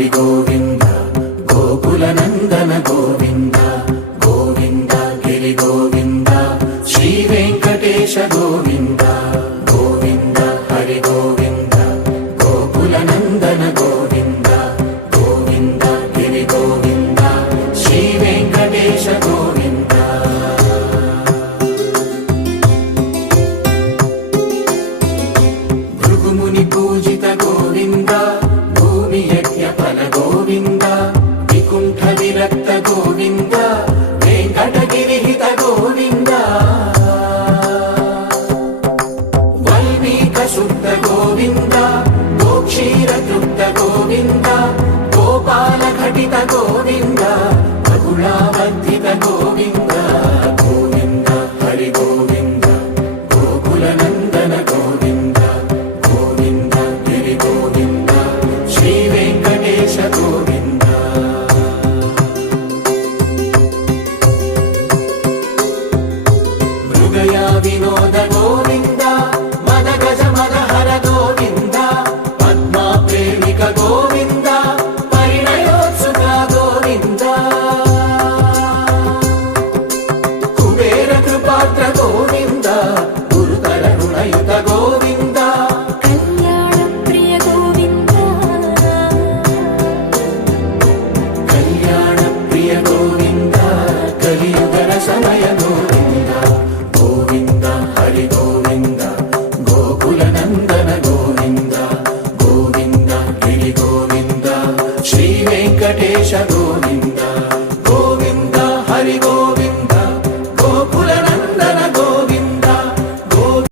హరి గోవింద గోకుల నందన గోవింద గోవింద గిరి గోవింద శ్రీ వెంకటేశ గోవింద గోవింద హరి గోవింద గోకుల నందన గోవింద గోవింద గిరి గోవింద శ్రీ వెంకటేశ గోవింద భృగుముని పూజిత గోవింద భూమి యజ్ఞ ఫల గోవింద వికుంఠ విరక్త గోవింద వెంకటగిరిహిత గోవింద వల్మీక శుద్ధ గోవింద గోక్షీర తృప్త గోవింద గోపాల ఘటిత గోవింద బహుళా